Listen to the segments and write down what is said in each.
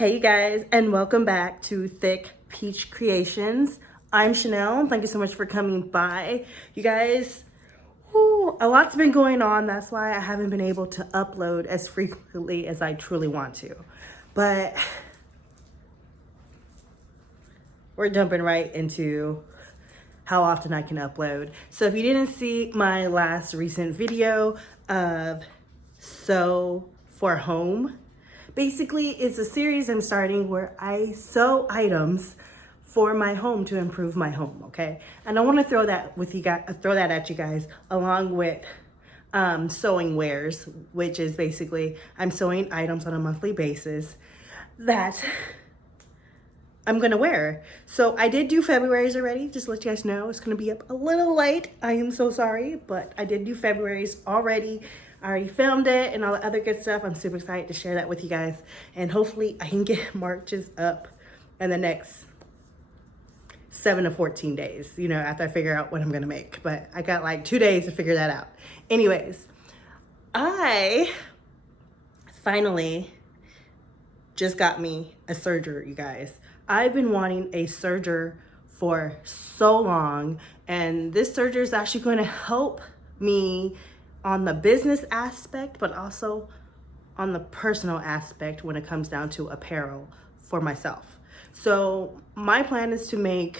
Hey you guys, and welcome back to Thick Peach Creations. I'm Shaneill. Thank you so much for coming by. You guys, a lot's been going on. That's why I haven't been able to upload as frequently as I truly want to. But we're jumping right into how often I can upload. So if you didn't see my last recent video of Sew for Home, basically it's a series I'm starting where I sew items for my home to improve my home, okay? And I want to throw that at you guys along with sewing wares, which is basically I'm sewing items on a monthly basis that I'm gonna wear. So I did do February's already, just to let you guys know. It's gonna be up a little late. I am so sorry, but I did do February's already. I already filmed it and all the other good stuff. I'm super excited to share that with you guys. And hopefully I can get March's up in the next 7 to 14 days, you know, after I figure out what I'm gonna make. But I got like 2 days to figure that out. Anyways, I finally just got me a Serger, you guys. I've been wanting a Serger for so long, and this Serger is actually going to help me on the business aspect, but also on the personal aspect when it comes down to apparel for myself. So my plan is to make,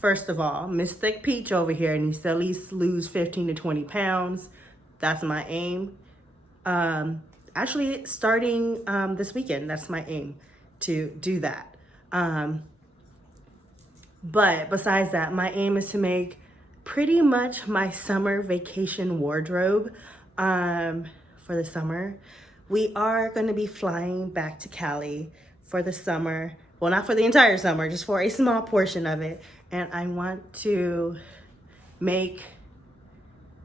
first of all, Miss Thick Peach over here needs to at least lose 15 to 20 pounds. That's my aim. Actually, starting this weekend, that's my aim to do that. But besides that, my aim is to make pretty much my summer vacation wardrobe for the summer. We are going to be flying back to Cali for the summer. Well, not for the entire summer, just for a small portion of it. And I want to make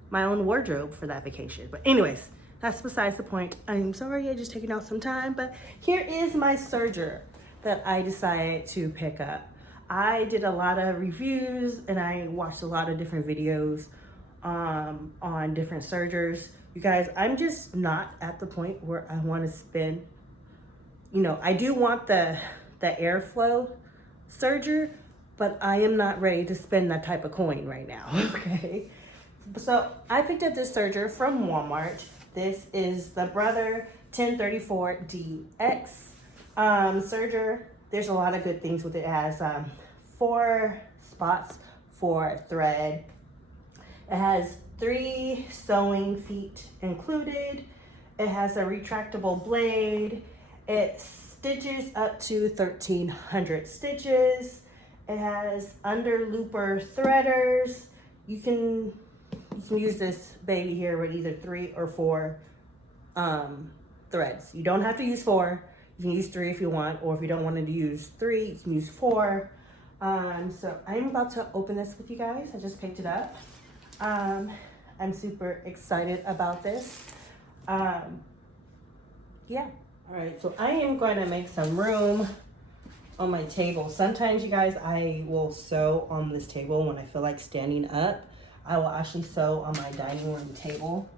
my own wardrobe for that vacation. But anyways, that's besides the point. I'm sorry, I just taking out some time, but here is my Serger that I decided to pick up. I did a lot of reviews and I watched a lot of different videos on different Sergers. You guys, I'm just not at the point where I want to spend, you know, I do want the airflow Serger, but I am not ready to spend that type of coin right now, okay? So I picked up this Serger from Walmart. This is the Brother 1034DX Serger. There's a lot of good things with it. It has 4 spots for thread. It has 3 sewing feet included. It has a retractable blade. It stitches up to 1,300 stitches. It has under looper threaders. You can use this baby here with either 3 or 4 threads. You don't have to use 4. You can use 3 if you want, or if you don't want to use 3, you can use 4. So I'm about to open this with you guys. I just picked it up. I'm super excited about this. Yeah. All right, so I am going to make some room on my table. Sometimes, you guys, I will sew on this table when I feel like standing up. I will actually sew on my dining room table.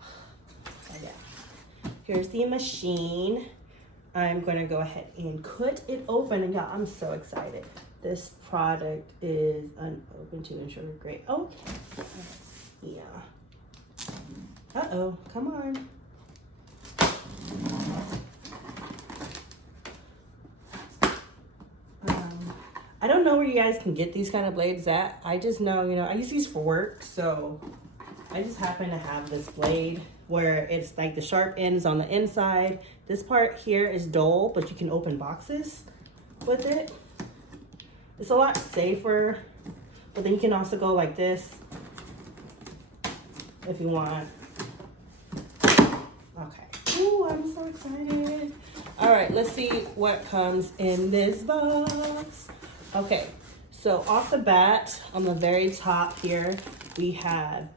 So yeah, here's the machine. I'm gonna go ahead and cut it open, and y'all, I'm so excited. This product is unopened to ensure great. Okay, yeah. Uh-oh, come on. I don't know where you guys can get these kind of blades at. I just know, you know, I use these for work, so I just happen to have this blade where it's like the sharp end is on the inside. This part here is dull, but you can open boxes with it. It's a lot safer, but then you can also go like this if you want. Okay. Ooh, I'm so excited. All right, let's see what comes in this box. Okay, so off the bat, on the very top here, we have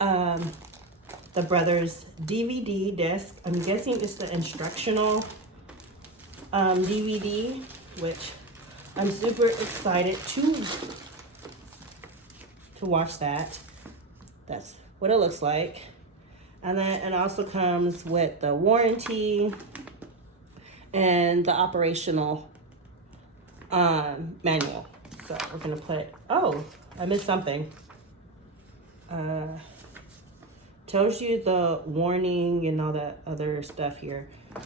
the Brothers DVD disc. I'm guessing it's the instructional DVD, which I'm super excited to watch that. That's what it looks like. And then it also comes with the warranty and the operational manual. So we're gonna put, oh, I missed something. Tells you the warning and all that other stuff here. I'm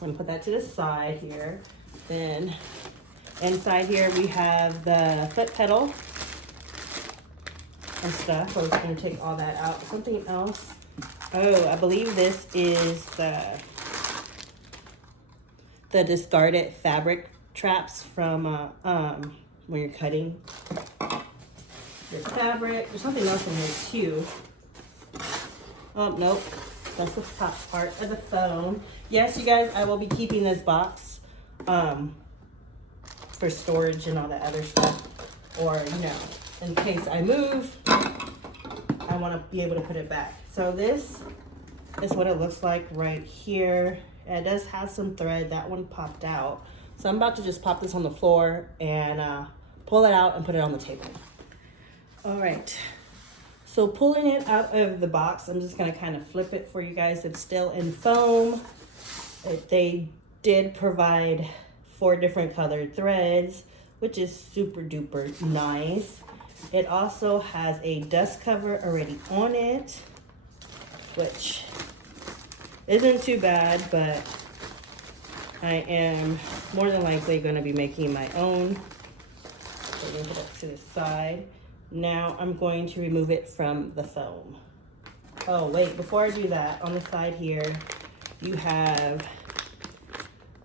gonna put that to the side here. Then inside here we have the foot pedal and stuff. So we're gonna take all that out. Something else. Oh, I believe this is the discarded fabric traps from when you're cutting your fabric. There's something else in here too. Oh, nope. That's the top part of the phone. Yes, you guys, I will be keeping this box for storage and all that other stuff. Or, you know, in case I move, I want to be able to put it back. So this is what it looks like right here. It does have some thread. That one popped out. So I'm about to just pop this on the floor and pull it out and put it on the table. All right. So pulling it out of the box, I'm just gonna kind of flip it for you guys. It's still in foam. They did provide 4 different colored threads, which is super duper nice. It also has a dust cover already on it, which isn't too bad, but I am more than likely gonna be making my own. So I'm gonna put it to the side. Now I'm going to remove it from the foam. Oh wait, before I do that, on the side here, you have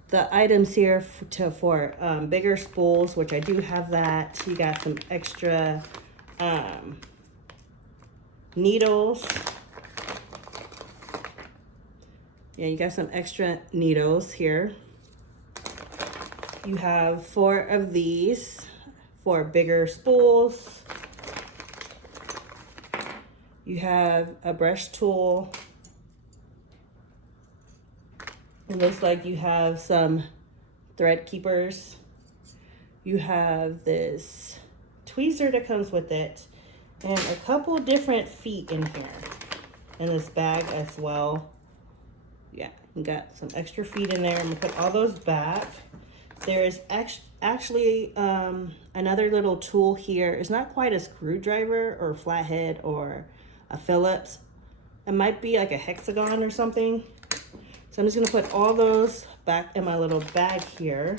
the items here for bigger spools, which I do have that. You got some extra needles. Yeah, you got some extra needles here. You have 4 of these for bigger spools. You have a brush tool. It looks like you have some thread keepers. You have this tweezer that comes with it and a couple different feet in here in this bag as well. Yeah, you got some extra feet in there. I'm gonna put all those back. There is actually another little tool here. It's not quite a screwdriver or flathead or a Phillips. It might be like a hexagon or something. So I'm just gonna put all those back in my little bag here.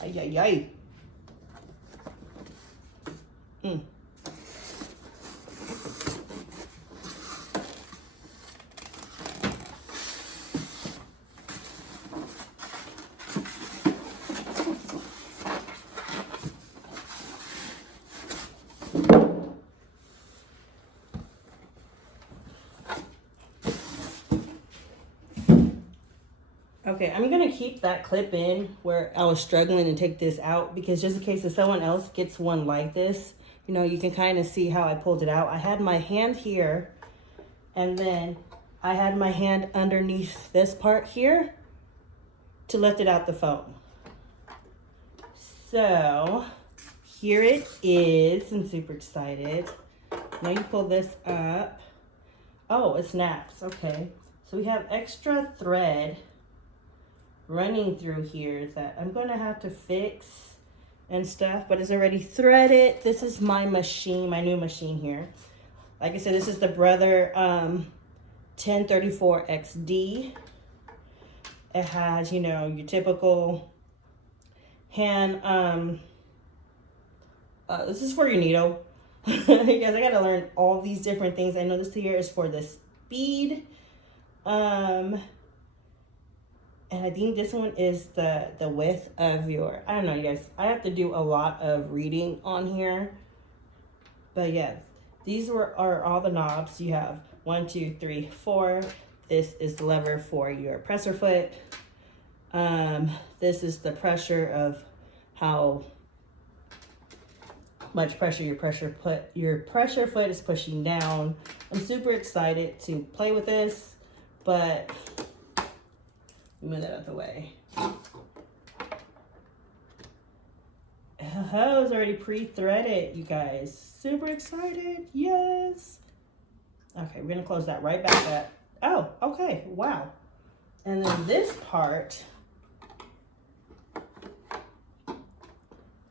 Ay, ay, ay. Okay, I'm gonna keep that clip in where I was struggling to take this out, because just in case if someone else gets one like this, you know, you can kind of see how I pulled it out. I had my hand here, and then I had my hand underneath this part here to lift it out the foam. So here it is. I'm super excited. Now you pull this up. Oh, it snaps. Okay, so we have extra thread running through here that I'm going to have to fix and stuff, but it's already threaded. This is my machine, my new machine here. Like I said, this is the Brother 1034 XD. It has, you know, your typical hand, this is for your needle. You guys, I got to learn all these different things. I know this here is for the speed. And I think this one is the width of your, I don't know, you guys. I have to do a lot of reading on here. But yeah, these are all the knobs. You have 1, 2, 3, 4. This is the lever for your presser foot. This is the pressure of how much pressure your pressure foot is pushing down. I'm super excited to play with this, but move that out of the way. Oh, it's already pre-threaded, you guys. Super excited, yes. Okay, we're gonna close that right back up. Oh, okay, wow. And then this part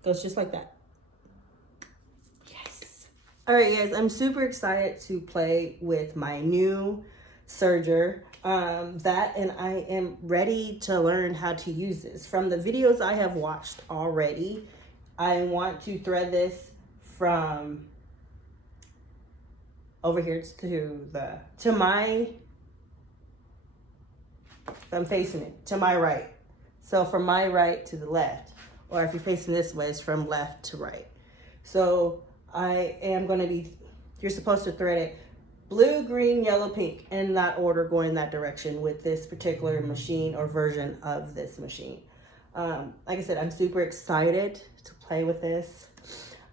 goes just like that. Yes. All right, guys, I'm super excited to play with my new serger. And I am ready to learn how to use this. From the videos I have watched already, I want to thread this from over here to my, I'm facing it, to my right. So from my right to the left, or if you're facing this way, it's from left to right. So I am going to be, you're supposed to thread it blue, green, yellow, pink, in that order, going that direction with this particular machine or version of this machine. Like I said, I'm super excited to play with this.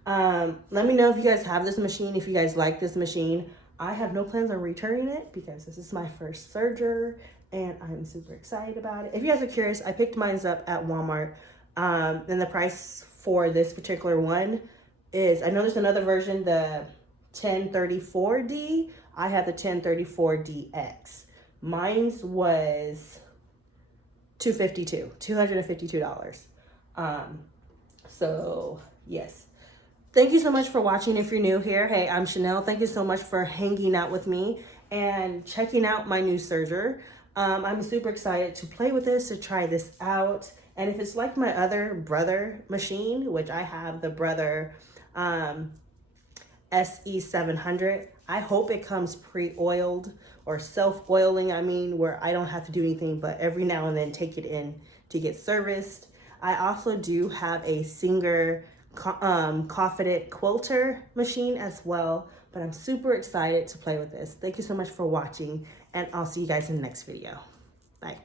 Let me know if you guys have this machine, if you guys like this machine. I have no plans on returning it because this is my first serger and I'm super excited about it. If you guys are curious, I picked mine up at Walmart. And the price for this particular one is, I know there's another version, the 1034D. I have the 1034DX. Mine's was $252. So yes. Thank you so much for watching. If you're new here, hey, I'm Shaneill. Thank you so much for hanging out with me and checking out my new serger. I'm super excited to play with this, to try this out. And if it's like my other Brother machine, which I have the Brother SE700, I hope it comes pre-oiled or self-oiling, I mean, where I don't have to do anything but every now and then take it in to get serviced. I also do have a Serger confident quilter machine as well, but I'm super excited to play with this. Thank you so much for watching, and I'll see you guys in the next video. Bye.